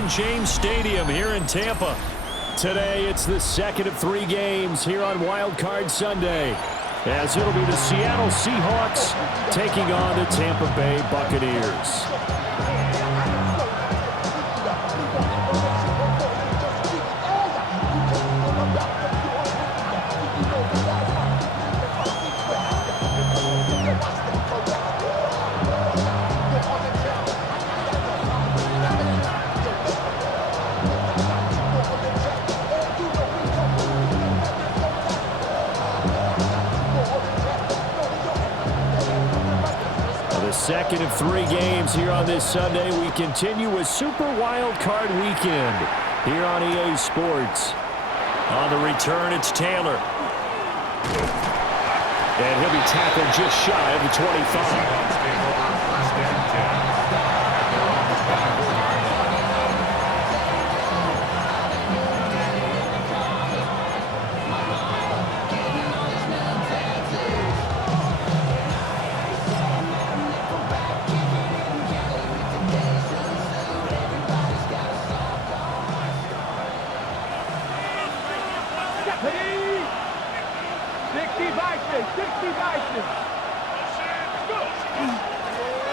Raymond James Stadium here in Tampa. Today, it's the second of 3 games here on Wildcard Sunday, as it'll be the Seattle Seahawks taking on the Tampa Bay Buccaneers. Second of 3 games here on this Sunday. We continue with Super Wildcard Weekend here on EA Sports. On the return, it's Taylor. And he'll be tackled just shy of the 25.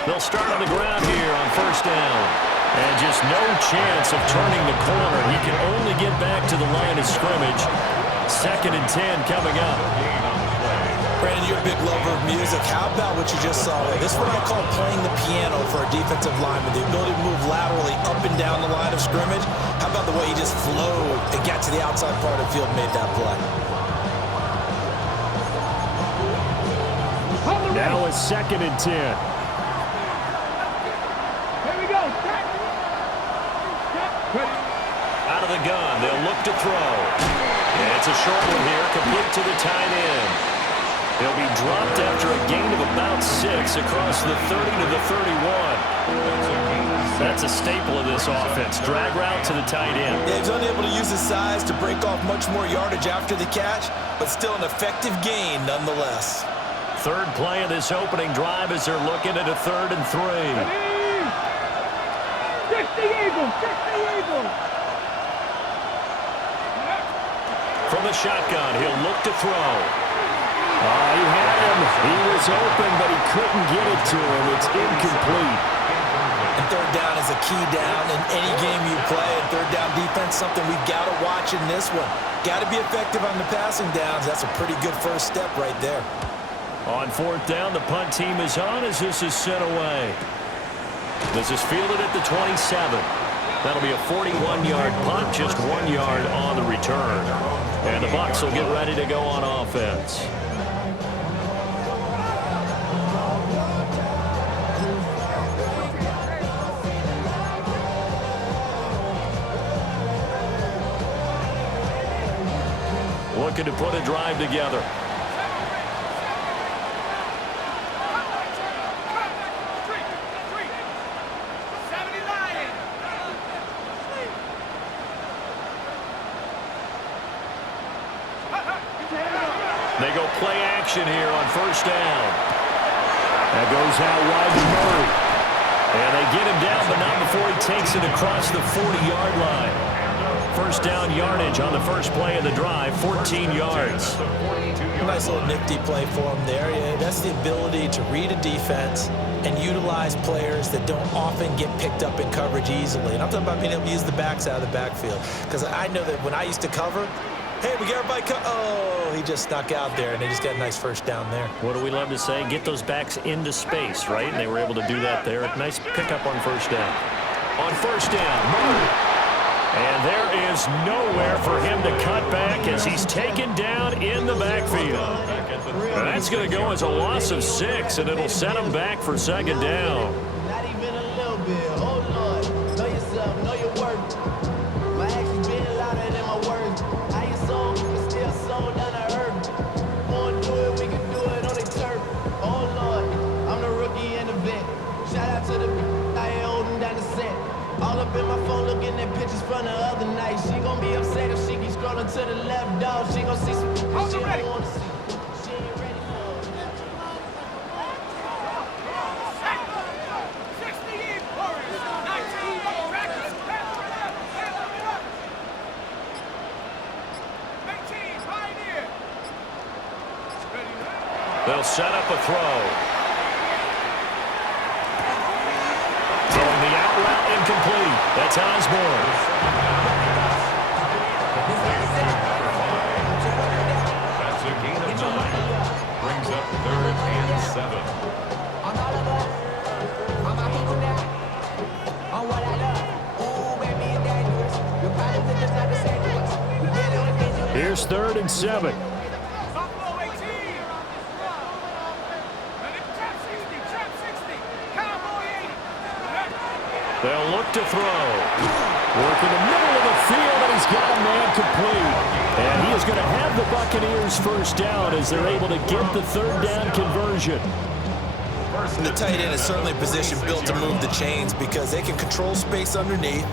They'll start on the ground here on first down. And just no chance of turning the corner. He can only get back to the line of scrimmage. 2nd and 10 coming up. Brandon, you're a big lover of music. How about what you just saw there? This is what I call playing the piano for a defensive lineman. The ability to move laterally up and down the line of scrimmage. How about the way he just flowed and got to the outside part of the field and made that play? Now it's 2nd and 10. Out of the gun, they'll look to throw. And it's a short one here, complete to the tight end. He'll be dropped after a gain of about 6 across the 30 to the 31. That's a staple of this offense. Drag route to the tight end. Yeah, he's unable to use his size to break off much more yardage after the catch, but still an effective gain nonetheless. 3rd play of this opening drive as they're looking at a 3rd and 3. From the shotgun, he'll look to throw. He had him. He was open, but he couldn't get it to him. It's incomplete. And 3rd down is a key down in any game you play. And 3rd down defense, something we've got to watch in this one. Got to be effective on the passing downs. That's a pretty good first step right there. On 4th down, the punt team is on as this is sent away. This is fielded at the 27. That'll be a 41-yard punt, just 1 yard on the return. And the Bucs will get ready to go on offense. Looking to put a drive together. They go play action here on 1st down. That goes out wide to Murray. And they get him down, but not before he takes it across the 40-yard line. 1st down yardage on the first play of the drive, 14 yards. Nice little nifty play for him there. Yeah, that's the ability to read a defense and utilize players that don't often get picked up in coverage easily. And I'm talking about being able to use the backs out of the backfield. Because I know that when I used to cover, hey, we got everybody oh, he just snuck out there, and they just got a nice 1st down there. What do we love to say? Get those backs into space, right? And they were able to do that there. Nice pickup on 1st down. On 1st down, Murray. And there is nowhere for him to cut back as he's taken down in the backfield. And that's going to go as a loss of 6, and it'll set him back for 2nd down. Not even a little bit. Oh, Lord. Know yourself. Know your worth. My actions being louder than my words. How you sold, you can still sold down to earth. Want to do it, we can do it on the turf. Oh, Lord. I'm the rookie and the vet. Shout out to the I ain't holding down the set. All up in my phone looking at pictures from the other night. She gon' be upset if she keeps scrolling to the left, dog. She gon' see some shit she don't wanna see. She ain't ready for it. They'll set up a throw. Throwing the out route incomplete. That's Osborne. That's a gain of 9. Brings up 3rd and 7. Here's 3rd and 7. They'll look to throw. Work in the middle of the field, and he's got a man complete. And he is going to have the Buccaneers first down as they're able to get the 3rd down conversion. And the tight end is certainly a position built to move the chains because they can control space underneath.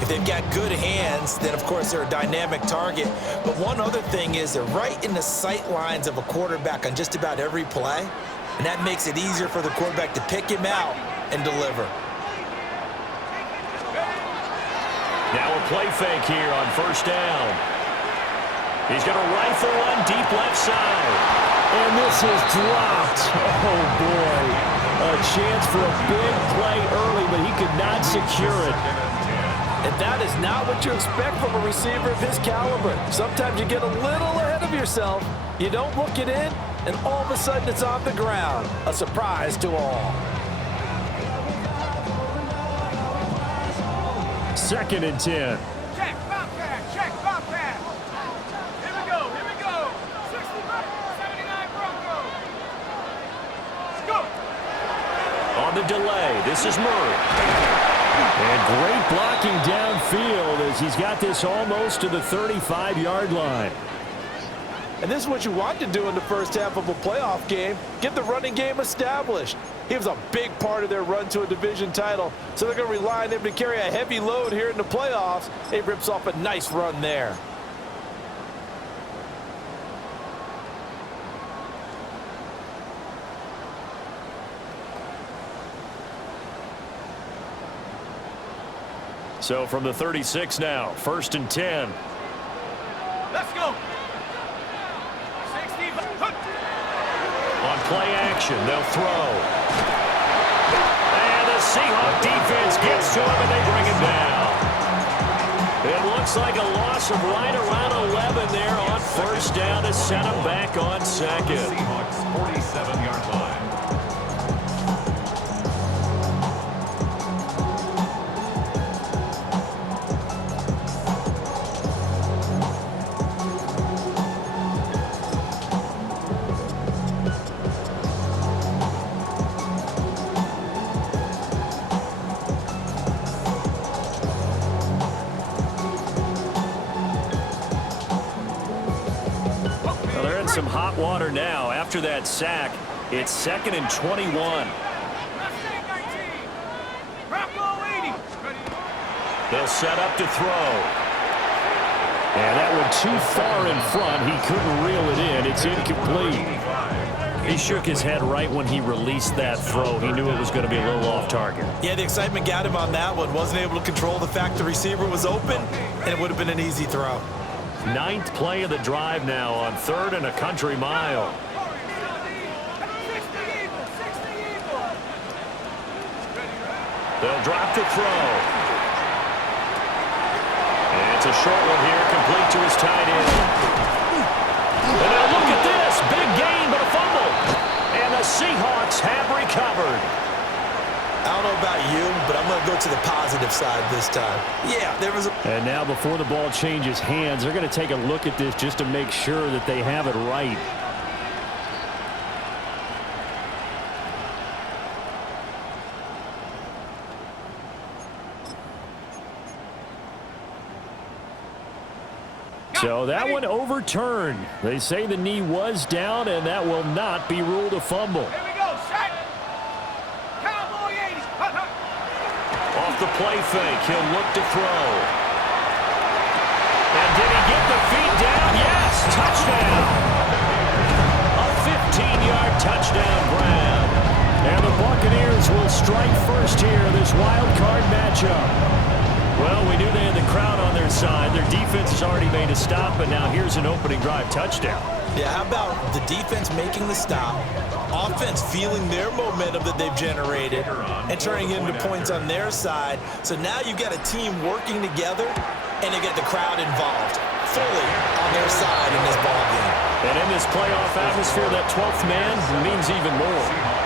If they've got good hands, then of course they're a dynamic target. But one other thing is they're right in the sight lines of a quarterback on just about every play. And that makes it easier for the quarterback to pick him out and deliver. Now a play fake here on 1st down. He's going to rifle one deep left side. And this is dropped. Oh, boy. A chance for a big play early, but he could not secure it. And that is not what you expect from a receiver of his caliber. Sometimes you get a little ahead of yourself. You don't look it in, and all of a sudden it's on the ground. A surprise to all. 2nd and 10. Check, Bobcat, check, Bobcat. Here we go, 79 Broncos. Go. On the delay, this is Murray. And great blocking downfield as he's got this almost to the 35-yard line. And this is what you want to do in the first half of a playoff game. Get the running game established. He was a big part of their run to a division title, so they're going to rely on him to carry a heavy load here in the playoffs. He rips off a nice run there. So from the 36 now, 1st and 10. Let's go. 60. On play action, they'll throw. And the Seahawks defense gets to him, and they bring him down. It looks like a loss of right around 11 there on 1st down to send him back on 2nd. Seahawks 47-yard line. Some hot water now after that sack. It's 2nd and 21. They'll set up to throw. And that one too far in front. He couldn't reel it in. It's incomplete. He shook his head right when he released that throw. He knew it was going to be a little off target. Yeah, the excitement got him on that one. Wasn't able to control the fact the receiver was open, and it would have been an easy throw. 9th play of the drive now on 3rd and a country mile. They'll drop to throw. And it's a short one here, complete to his tight end. And now look at this, big gain, but a fumble. And the Seahawks have recovered. I don't know about you, but I'm going to go to the positive side this time. Yeah, there was a... And now before the ball changes hands, they're going to take a look at this just to make sure that they have it right. So that one overturned. They say the knee was down, and that will not be ruled a fumble. Here we go, set. Cowboy 80. Off the play fake, he'll look to throw. And did he get the feet down? Yes, touchdown. A 15-yard touchdown grab. And the Buccaneers will strike first here, this wild card matchup. Well, we knew they had the crowd on their their side. Their defense has already made a stop, but now here's an opening drive touchdown. Yeah, how about the defense making the stop, offense feeling their momentum that they've generated, and turning it into points on their side. So now you've got a team working together, and they get the crowd involved fully on their side in this ball game. And in this playoff atmosphere, that 12th man means even more.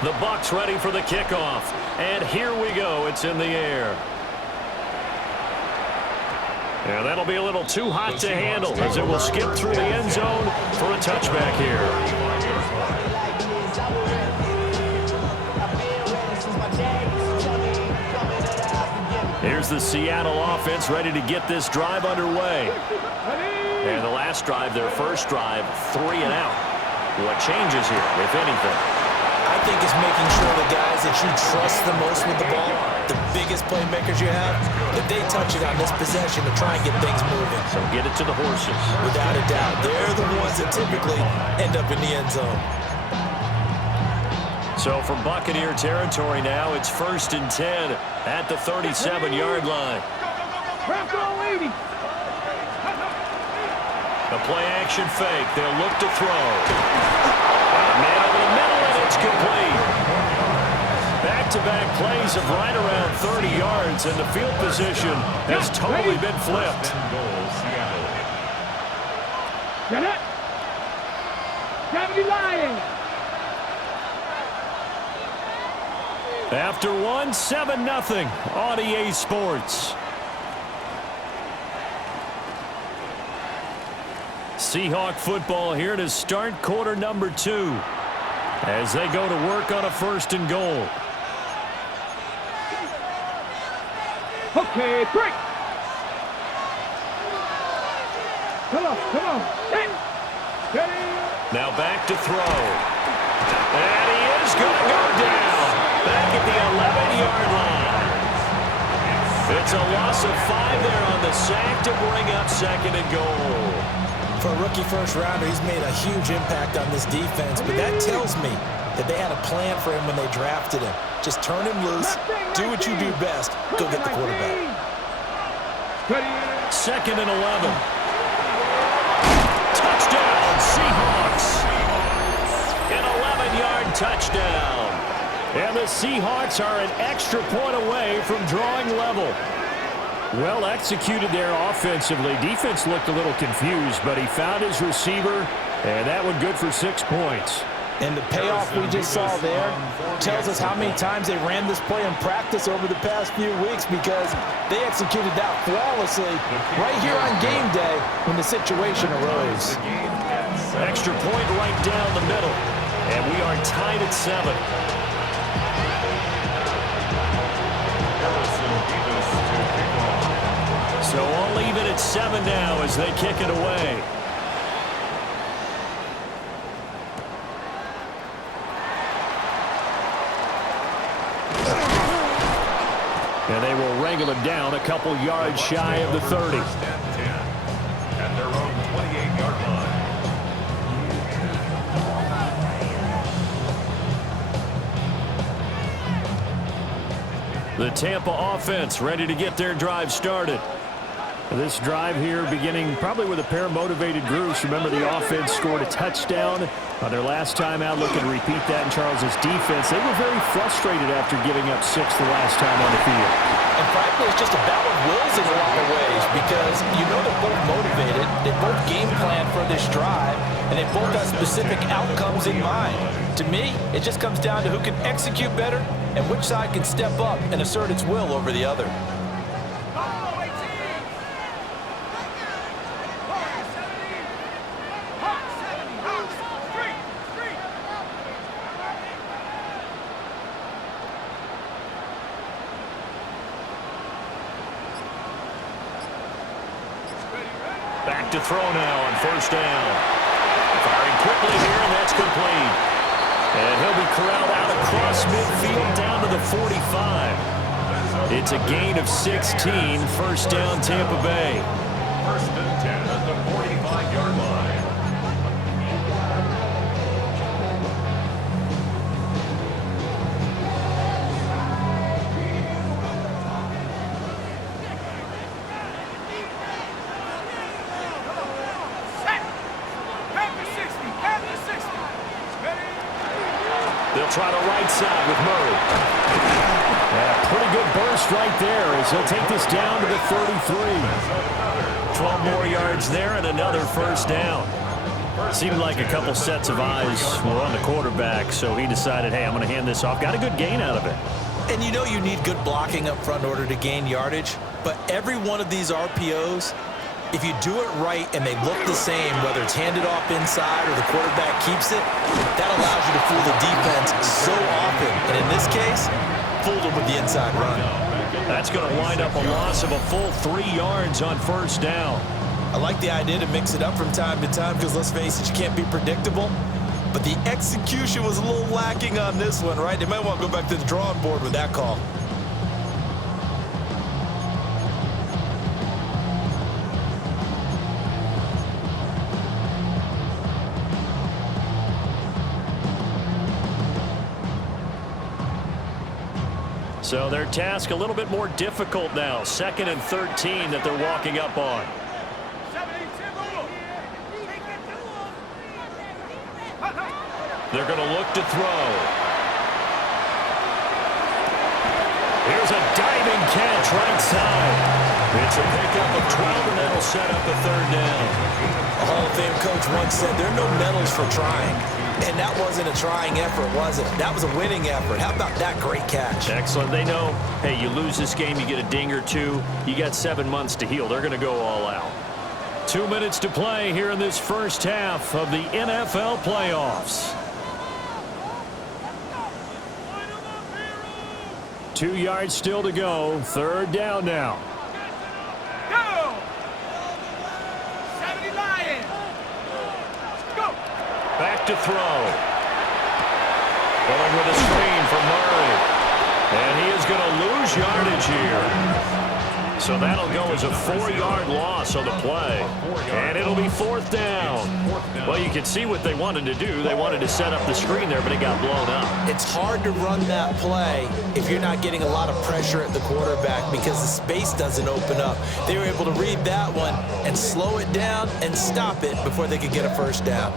The Bucs ready for the kickoff. And here we go. It's in the air. And that'll be a little too hot to handle as it will skip through the end zone for a touchback here. Here's the Seattle offense ready to get this drive underway. And the last drive, their first drive, 3 and out. What changes here, if anything? I think it's making sure the guys that you trust the most with the ball, the biggest playmakers you have, that they touch it on this possession to try and get things moving. So get it to the horses. Without a doubt. They're the ones that typically end up in the end zone. So from Buccaneer territory now, it's 1st and 10 at the 37-yard line. The play-action fake. They'll look to throw. Man over the middle, and it's complete. Back-to-back plays of right around 30 yards, and the field position has totally been flipped. Get it! Deputy Lion! After one, 7-0 on EA Sports. Seahawk football here to start quarter number 2 as they go to work on a 1st and goal. Okay, break! Come on, hit! Ready? Now back to throw. And he is going to go down. Back at the 11-yard line. It's a loss of 5 there on the sack to bring up 2nd and goal. For a rookie first-rounder, he's made a huge impact on this defense, but that tells me that they had a plan for him when they drafted him. Just turn him loose, do what you do best, go get the quarterback. 2nd and 11. Touchdown, Seahawks. An 11-yard touchdown. And the Seahawks are an extra point away from drawing level. Well executed there offensively. Defense looked a little confused, but he found his receiver, and that one good for 6 points. And the payoff we just saw there tells us how many times they ran this play in practice over the past few weeks, because they executed that flawlessly right here on game day when the situation arose. Extra point right down the middle, and we are tied at 7. So all even at 7 now as they kick it away. And they will wrangle him down a couple yards shy of the 30. At their own 28-yard line. The Tampa offense ready to get their drive started. This drive here beginning probably with a pair of motivated groups. Remember, the offense scored a touchdown on their last time out. Looking to repeat that in Charles's defense. They were very frustrated after giving up 6 the last time on the field. And frankly, it's just a battle of wills in a lot of ways, because you know they're both motivated, they both game plan for this drive, and they both got specific outcomes in mind. To me, it just comes down to who can execute better and which side can step up and assert its will over the other. Back to throw now on 1st down. Firing quickly here, and that's complete. And he'll be corralled out across midfield down to the 45. It's a gain of 16, 1st down Tampa Bay. 1st and 10 at the They'll try the right side with Murray. Yeah, pretty good burst right there as he'll take this down to the 33. 12 more yards there and another first down. Seemed like a couple sets of eyes were on the quarterback, so he decided, hey, I'm going to hand this off. Got a good gain out of it. And you know you need good blocking up front in order to gain yardage, but every one of these RPOs, if you do it right and they look the same, whether it's handed off inside or the quarterback keeps it, that allows you to fool the defense so often. And in this case, fooled them with the inside run. That's going to wind up a loss of a full 3 yards on first down. I like the idea to mix it up from time to time because, let's face it, you can't be predictable. But the execution was a little lacking on this one, right? They might want to go back to the drawing board with that call. So their task a little bit more difficult now. 2nd and 13 that they're walking up on. They're going to look to throw. Here's a diving catch right side. It's a pickup of 12, and that'll set up a 3rd down. A Hall of Fame coach once said there are no medals for trying. And that wasn't a trying effort, was it? That was a winning effort. How about that great catch? Excellent. They know, hey, you lose this game, you get a ding or two. You got 7 months to heal. They're going to go all out. 2 minutes to play here in this first half of the NFL playoffs. 2 yards still to go. 3rd down now. Go! 70 Lions! Go! Back to throw. Going with a screen for Murray. And he is going to lose yardage here. So that'll go as a 4-yard loss on the play. And it'll be 4th down. Well, you can see what they wanted to do. They wanted to set up the screen there, but it got blown up. It's hard to run that play if you're not getting a lot of pressure at the quarterback because the space doesn't open up. They were able to read that one and slow it down and stop it before they could get a first down.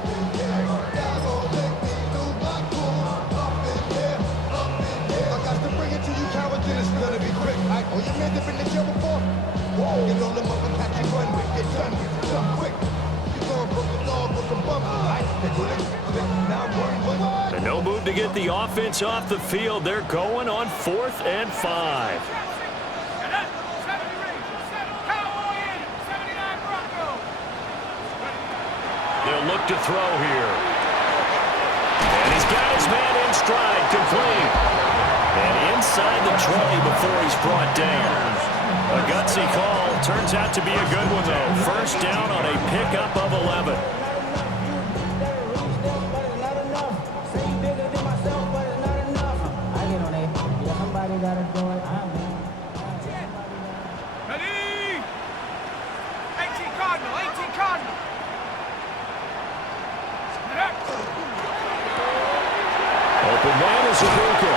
And no move to get the offense off the field. They're going on 4th and 5. They'll look to throw here. And he's got his man in stride, complete. And inside the 20 before he's brought down. A gutsy call. Turns out to be a good one, though. First down on a pickup of 11. Ready? 18 Cardinal, 18 Cardinal. Open man is Ibuka.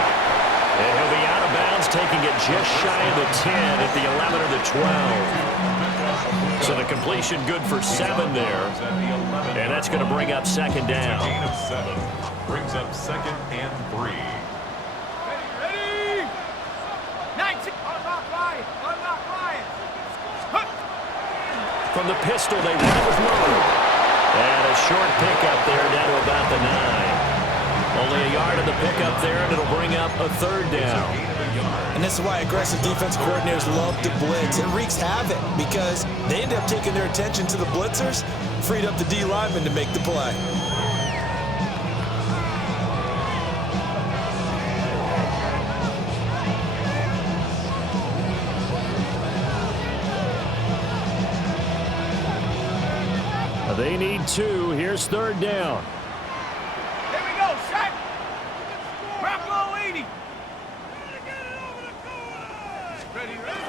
And he'll be out of bounds, taking it just shy of the 10 at the 11 or the 12. So the completion good for 7 there. And that's going to bring up 2nd down. Gain of 7 brings up 2nd and 3. Ready? 19. Unlock Ryan. Unlock Ryan. From the pistol, they went with Murray. And a short pickup there down to about the 9. Only a yard of the pickup there, and it'll bring up a 3rd down. And this is why aggressive defensive coordinators love to blitz. It wreaks havoc because they end up taking their attention to the blitzers, freed up the D lineman to make the play. They need 2. Here's 3rd down. Here we go, set. Bronco 80. Ready, ready.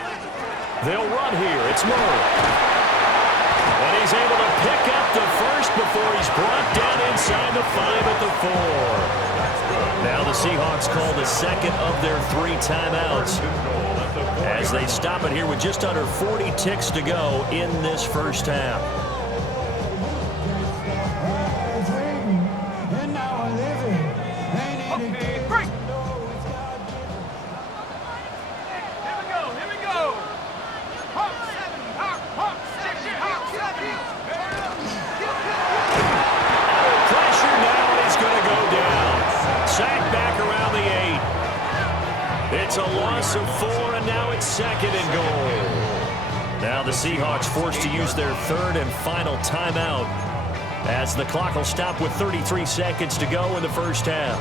They'll run here. It's Murray. And he's able to pick up the first before he's brought down inside the 5 at the 4. Now the Seahawks call the 2nd of their 3 timeouts as they stop it here with just under 40 ticks to go in this first half. Okay. Loss of 4, and now it's 2nd and goal. Now the Seahawks forced to use their 3rd and final timeout as the clock will stop with 33 seconds to go in the first half.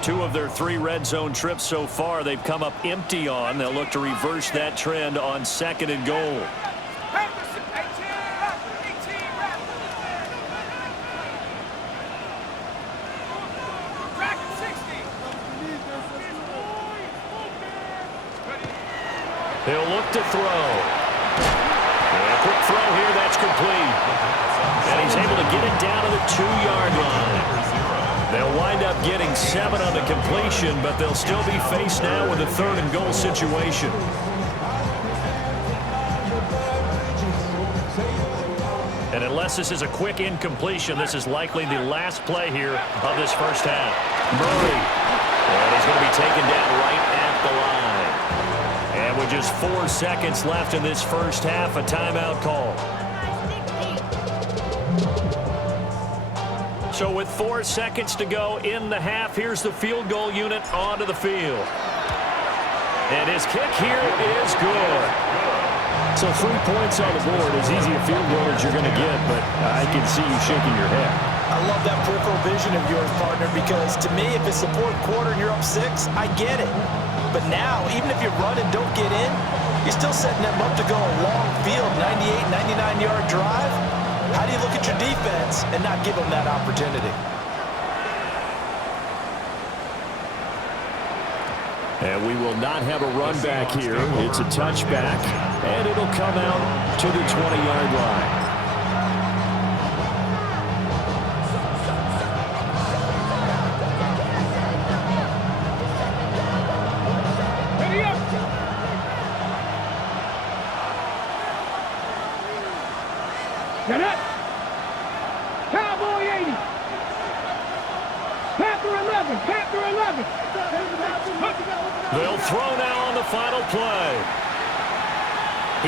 Two of their 3 red zone trips so far they've come up empty on. They'll look to reverse that trend on 2nd and goal. He'll look to throw. A quick throw here, that's complete. And he's able to get it down to the 2-yard line. They'll wind up getting 7 on the completion, but they'll still be faced now with a 3rd and goal situation. And unless this is a quick incompletion, this is likely the last play here of this first half. Murray. And he's going to be taken down right at the line. And with just 4 seconds left in this first half, a timeout call. So with 4 seconds to go in the half, here's the field goal unit onto the field. And his kick here is good. So 3 points on the board, as easy a field goal as you're going to get, but I can see you shaking your head. I love that peripheral vision of yours, partner, because to me, if it's the 4th quarter and you're up 6, I get it. But now, even if you run and don't get in, you're still setting them up to go a long field, 98, 99-yard drive. How do you look at your defense and not give them that opportunity? And we will not have a run back here. It's a touchback, and it'll come out to the 20-yard line. Get up! Cowboy 80! Panther 11! Panther 11! They'll throw now on the final play.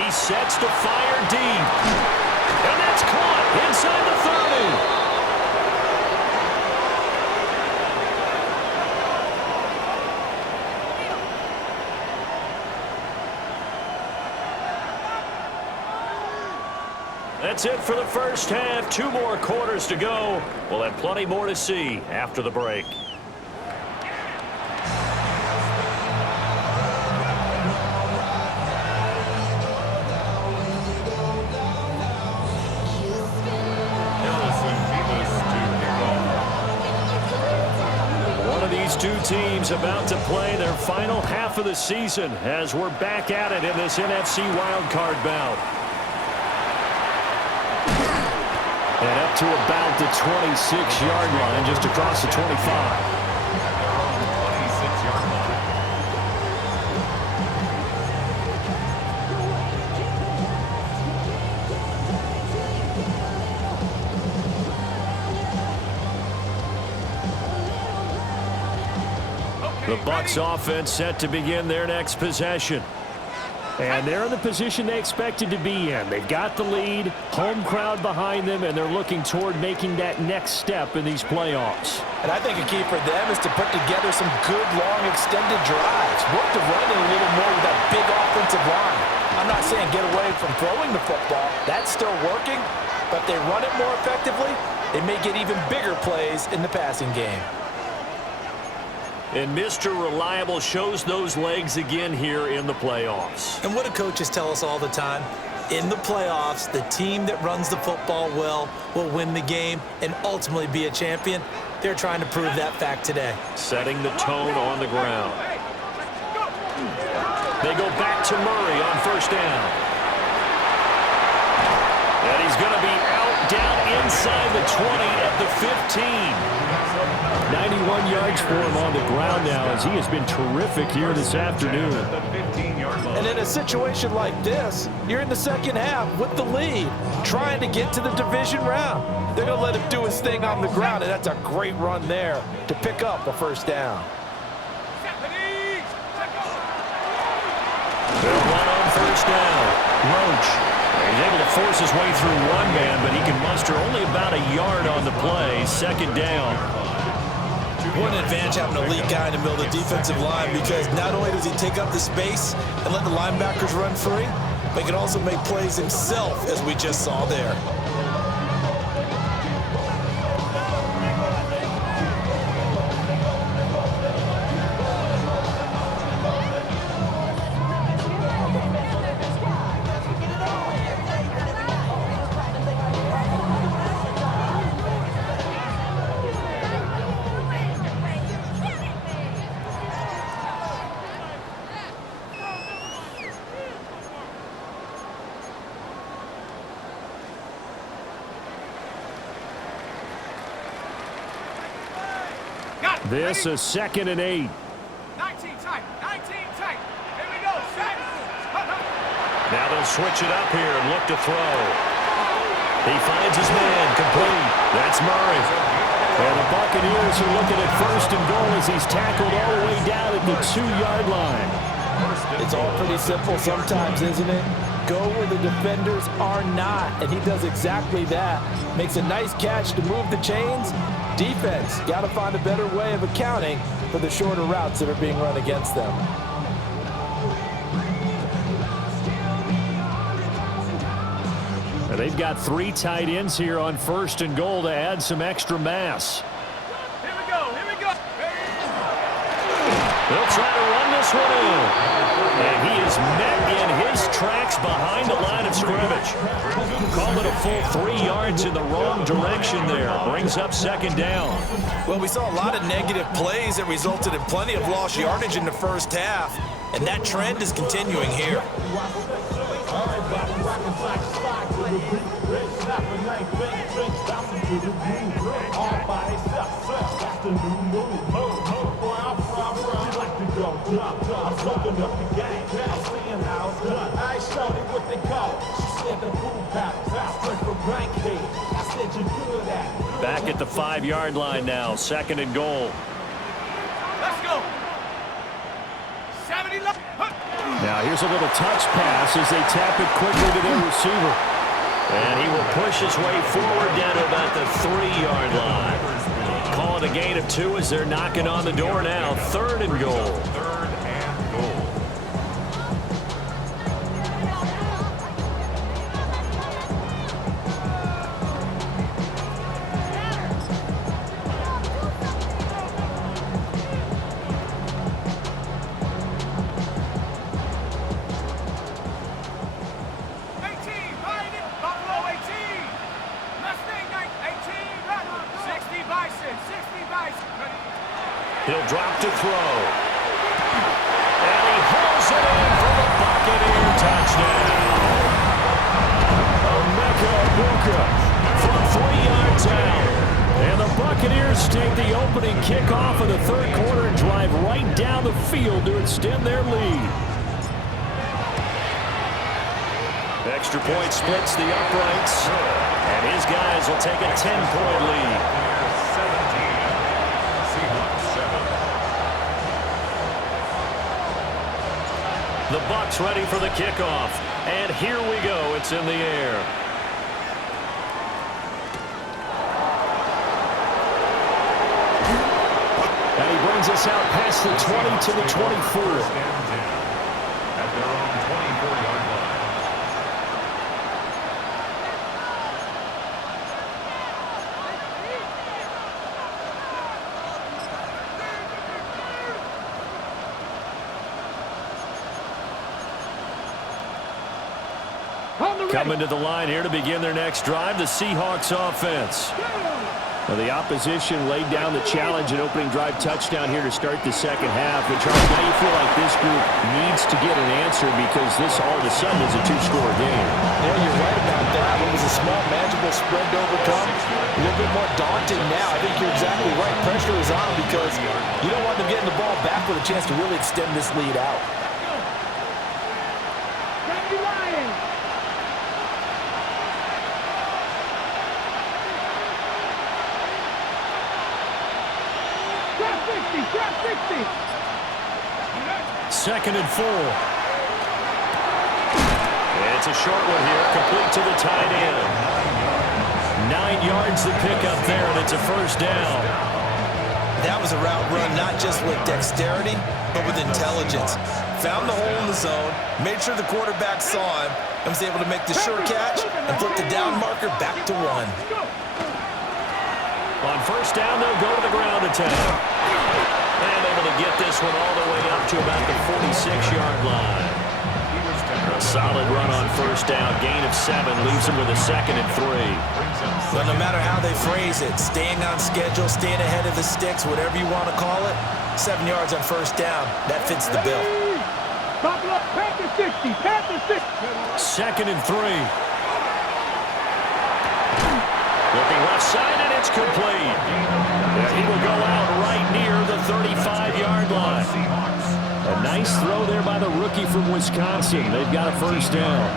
He sets to fire deep. And that's caught inside the 30. That's it for the first half. 2 more quarters to go. We'll have plenty more to see after the break. One of these 2 teams about to play their final half of the season as we're back at it in this NFC Wildcard bout. And up to about the 26-yard line, just across the 25. 26-yard line. The Bucs offense set to begin their next possession. And they're in the position they expected to be in. They've got the lead, home crowd behind them, and they're looking toward making that next step in these playoffs. And I think a key for them is to put together some good, long, extended drives. Work the running a little more with that big offensive line. I'm not saying get away from throwing the football. That's still working. But if they run it more effectively, they may get even bigger plays in the passing game. And Mr. Reliable shows those legs again here in the playoffs. And what do coaches tell us all the time? In the playoffs, the team that runs the football well will win the game and ultimately be a champion. They're trying to prove that fact today. Setting the tone on the ground. They go back to Murray on first down. And he's going to be out down inside the 20 at the 15. 91 yards for him on the ground now as he has been terrific here this afternoon. And in a situation like this, you're in the second half with the lead, trying to get to the division round. They're going to let him do his thing on the ground, and that's a great run there to pick up a first down. They'll run on first down. Roach. He's able to force his way through one man, but he can muster only about a yard on the play. Second down. What an advantage having an elite guy in the middle of the defensive line, because not only does he take up the space and let the linebackers run free, but he can also make plays himself, as we just saw there. This is 2nd and 8. 19 tight. 19 tight. Here we go. Set. Now they'll switch it up here and look to throw. He finds his man complete. That's Murray. And the Buccaneers are looking at 1st and goal as he's tackled all the way down at the 2-yard line. It's all pretty simple sometimes, isn't it? Go where the defenders are not, and he does exactly that. Makes a nice catch to move the chains. Defense, got to find a better way of accounting for the shorter routes that are being run against them. They've got 3 tight ends here on 1st and goal to add some extra mass. Here we go. Here we go. They'll try to run this one in. And he is met in his tracks behind the line of scrimmage. Call it a full 3 yards in the wrong direction there. Brings up 2nd down. Well, we saw a lot of negative plays that resulted in plenty of lost yardage in the first half, and that trend is continuing here. Back at the 5-yard line now. 2nd and goal. Let's go. 70 left. Now here's a little touch pass as they tap it quickly to their receiver. And he will push his way forward down to about the 3-yard line. Call it a gain of 2 as they're knocking on the door now. 3rd and goal. 3rd and goal. He'll drop to throw. And he hauls it in for the Buccaneer touchdown. Emeka Egbuka from 3 yards out. And the Buccaneers take the opening kickoff of the 3rd quarter and drive right down the field to extend their lead. Extra point splits the uprights. And his guys will take a 10-point lead. The Bucs ready for the kickoff. And here we go. It's in the air. And he brings us out past the 20 to the 24. At their own 24-yard line. Coming to the line here to begin their next drive, the Seahawks offense. Well, the opposition laid down the challenge and opening drive touchdown here to start the 2nd half. But Charles, now you feel like this group needs to get an answer because this all of a sudden is a 2-score game. Yeah, you're right about that. It was a small, manageable spread to overcome. A little bit more daunting now. I think you're exactly right. Pressure is on because you don't want them getting the ball back with a chance to really extend this lead out. Second and 4. And It's a short one here, complete to the tight end. 9 yards to pick up there, and it's a first down. That was a route run not just with dexterity, but with intelligence. Found the hole in the zone, made sure the quarterback saw him, and was able to make the sure catch and flip the down marker back to 1. On first down, they'll go to the ground attack. And able to get this one all the way up to about the 46-yard line. A solid run on first down. Gain of 7 leaves him with a 2nd and 3. But no matter how they phrase it, staying on schedule, staying ahead of the sticks, whatever you want to call it, 7 yards on first down, that fits the bill. Panther 60, Panther 60. 2nd and 3. Looking left side, and it's complete. Yeah, he will go out right near the 35-yard line. A nice throw there by the rookie from Wisconsin. They've got a first down.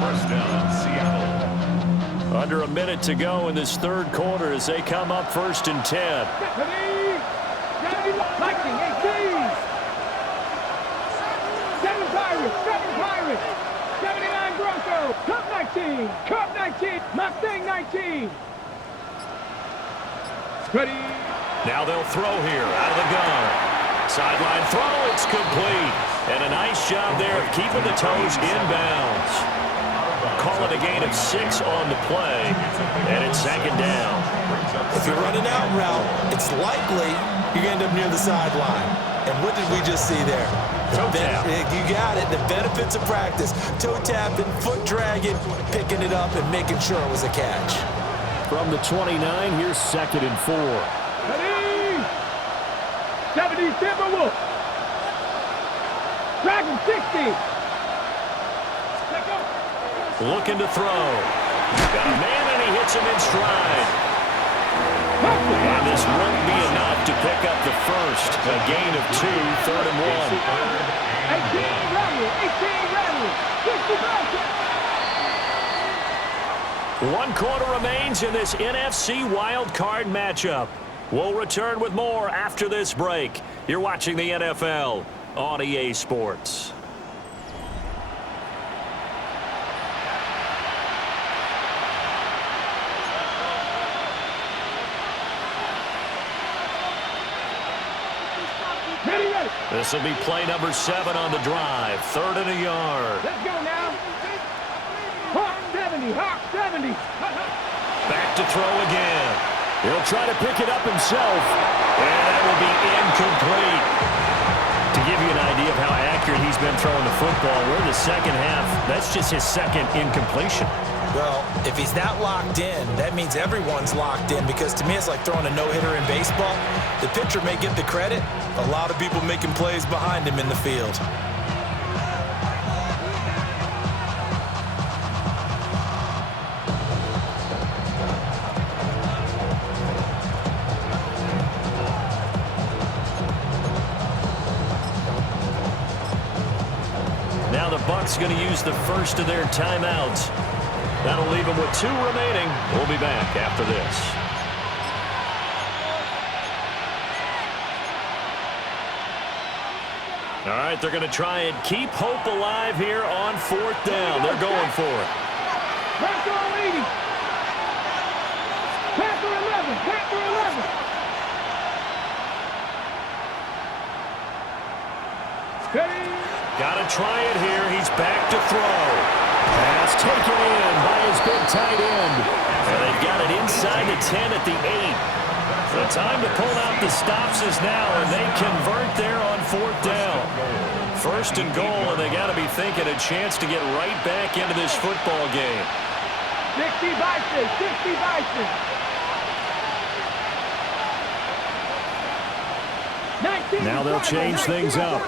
First down, Seattle. Under a minute to go in this third quarter as they come up 1st and 10. Lightning, 18. 7 Pirates. 79 Broncos. Cup 19. Mustang 19. Ready. Now they'll throw here out of the gun. Sideline throw, it's complete. And a nice job there of keeping the toes inbounds. Call it a gain of 6 on the play. And it's 2nd down. If you're running out route, it's likely you're going to end up near the sideline. And what did we just see there? Toe tap. You got it. The benefits of practice. Toe tapping, foot dragging, picking it up, and making sure it was a catch. From the 29, here's 2nd and 4. Ready. 70 Timberwolves. Dragon 60. Let go. Looking to throw. Got a man, and he hits him in stride. And this won't be enough to pick up the first. A gain of 2, 3rd and 1. 18 rattle. 65. 1 quarter remains in this NFC Wildcard matchup. We'll return with more after this break. You're watching the NFL on EA Sports. This will be play number 7 on the drive. 3rd and a yard. Let's go now. Hawk 70. Back to throw again. He'll try to pick it up himself. And that will be incomplete. To give you an idea of how accurate he's been throwing the football, we're in the second half. That's just his 2nd incompletion. Well, if he's that locked in, that means everyone's locked in, because to me it's like throwing a no-hitter in baseball. The pitcher may get the credit, a lot of people making plays behind him in the field. Now the Bucs going to use the first of their timeouts. That'll leave them with 2 remaining. We'll be back after this. All right, they're going to try and keep hope alive here on 4th down. They're going for it. Panther 80. Panther 11. Ready. Got to try it here. He's back to throw. Pass taken in by his big tight end. And they've got it inside the 10 at the 8. The time to pull out the stops is now, and they convert there on 4th down. 1st and goal, and they got to be thinking a chance to get right back into this football game. 60 Bison. 19. Now they'll change things up.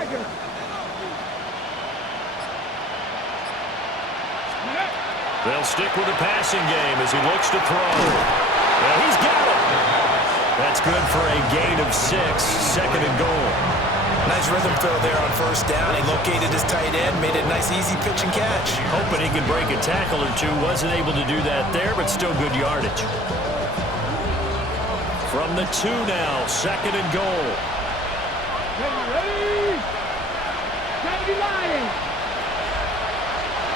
They'll stick with the passing game as he looks to throw. Well, he's got it. That's good for a gain of 6, 2nd and goal. Nice rhythm throw there on 1st down. He located his tight end, made a nice easy pitch and catch. Hoping he could break a tackle or 2. Wasn't able to do that there, but still good yardage. From the 2 now, 2nd and goal. Ready. 70 Lions.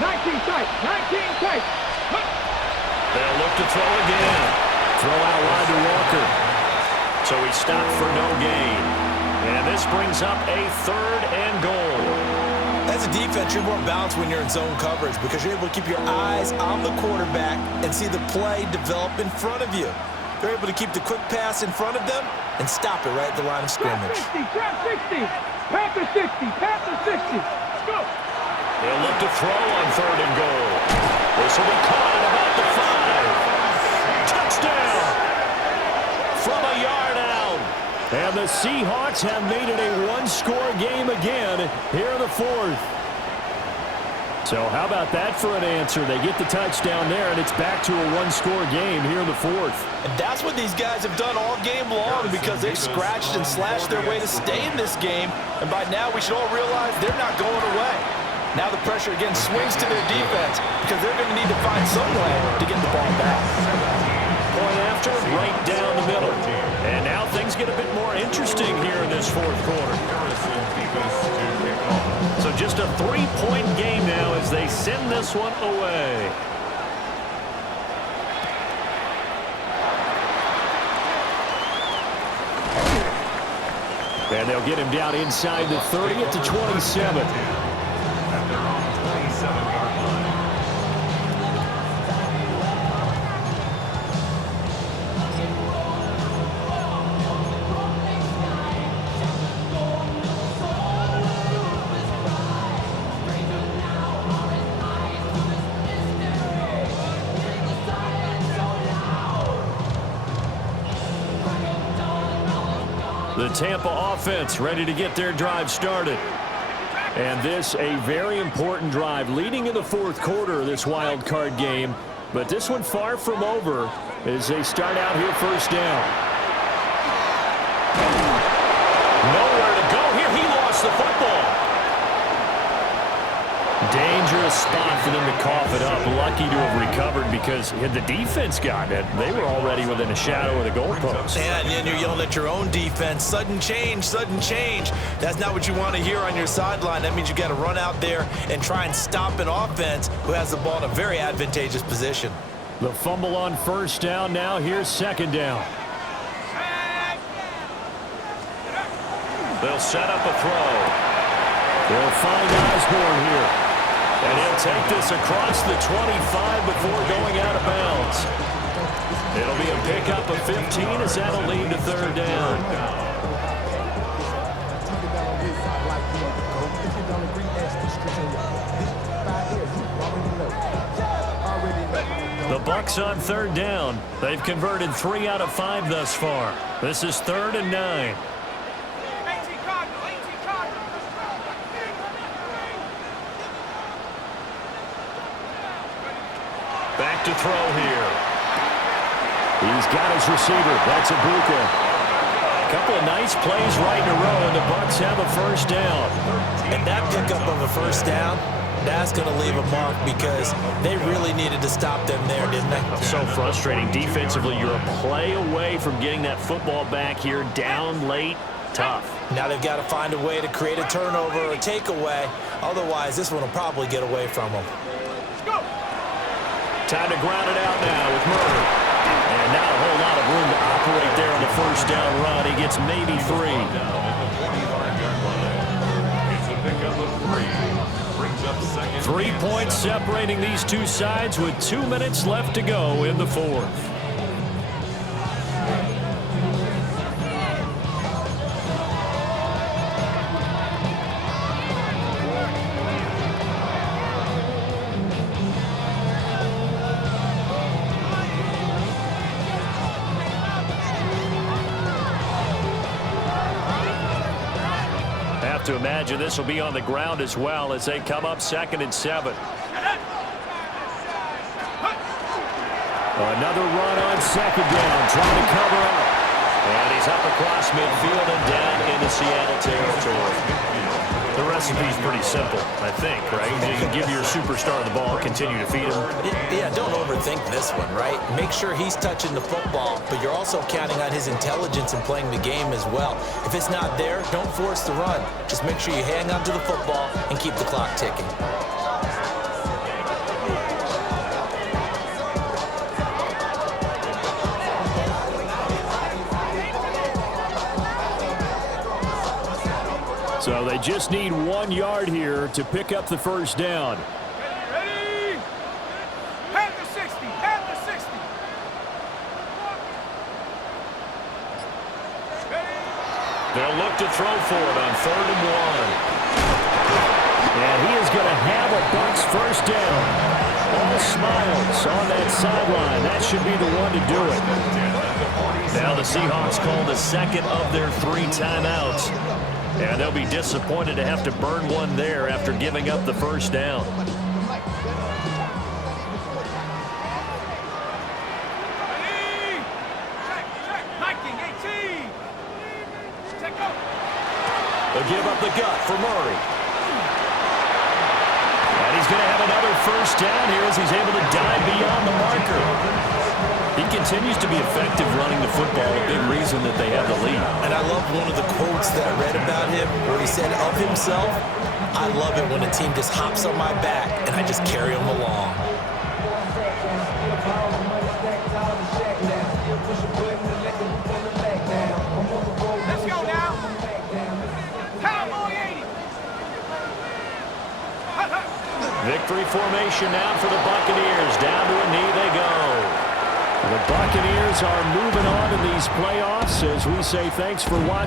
19 tight. 19 tight. They'll look to throw again. Throw out wide to Walker. So he stopped for no gain. And this brings up a 3rd and goal. As a defense, you're more balanced when you're in zone coverage because you're able to keep your eyes on the quarterback and see the play develop in front of you. They're able to keep the quick pass in front of them and stop it right at the line of scrimmage. Trap 60. Panther 60. Panther 60. Go. They'll look to throw on 3rd and goal. This will be caught at about the 5. Touchdown! From a yard out. And the Seahawks have made it a one-score game again here in the 4th. So how about that for an answer? They get the touchdown there, and it's back to a one-score game here in the 4th. And that's what these guys have done all game long because they've scratched and slashed their way to stay in this game. And by now, we should all realize they're not going away. Now the pressure again swings to their defense because they're going to need to find some way to get the ball back. Point after, right down the middle. And now things get a bit more interesting here in this 4th quarter. So just a 3-point game now as they send this one away. And they'll get him down inside the 30 at the 27. At their own 27-yard line. The Tampa offense ready to get their drive started. And this a very important drive leading in the 4th quarter of this wild card game. But this one far from over as they start out here 1st down. Nowhere to go here. He lost the football. Dangerous spot for them to cough it up. Lucky to have recovered because had the defense gotten it, they were already within a shadow of the goalpost. And then you're yelling at your own defense. Sudden change, sudden change. That's not what you want to hear on your sideline. That means you got to run out there and try and stop an offense who has the ball in a very advantageous position. The fumble on 1st down. Now here's 2nd down. They'll set up a throw. They'll find Osborne here. And he'll take this across the 25 before going out of bounds. It'll be a pickup of 15 as that'll lead to 3rd down. The Bucs on 3rd down. They've converted 3 out of 5 thus far. This is 3rd and 9. Back to throw here. He's got his receiver. That's Ibuka. A couple of nice plays right in a row, and the Bucs have a 1st down. And that pickup of a 1st down, that's going to leave a mark because they really needed to stop them there, didn't they? So frustrating. Defensively, you're a play away from getting that football back here down late. Tough. Now they've got to find a way to create a turnover or a takeaway. Otherwise, this one will probably get away from them. Time to ground it out now with Murray. And not a whole lot of room to operate there on the 1st down run. He gets maybe 3. It's a pickup of 3. Brings up 2nd. 3 points separating these two sides with 2 minutes left to go in the 4th. To imagine this will be on the ground as well as they come up 2nd and 7. Another run on 2nd down, trying to cover up. And he's up across midfield and down into Seattle territory. The recipe's pretty simple, I think, right? You can give your superstar the ball, continue to feed him. Yeah, don't overthink this one, right? Make sure he's touching the football, but you're also counting on his intelligence in playing the game as well. If it's not there, don't force the run. Just make sure you hang on to the football and keep the clock ticking. So they just need 1 yard here to pick up the first down. Ready? Pad the 60. Pad the 60. They'll look to throw for it on 3rd and 1. And he is going to have a Bucs first down. All smiles on that sideline. That should be the one to do it. Now the Seahawks call the second of their 3 timeouts. And they'll be disappointed to have to burn one there after giving up the first down. Ready? Check. Hiking 18. Check out. They'll give up the gut for Murray. And he's going to have another first down here as he's able to dive beyond the marker. He continues to be effective running the football, a big reason that they have the lead. And I love one of the quotes that I read about him where he said of himself, I love it when a team just hops on my back and I just carry them along. Let's go now. Cowboy 80. Victory formation now for the Buccaneers. Down to a knee they go. The Buccaneers are moving on in these playoffs as we say thanks for watching.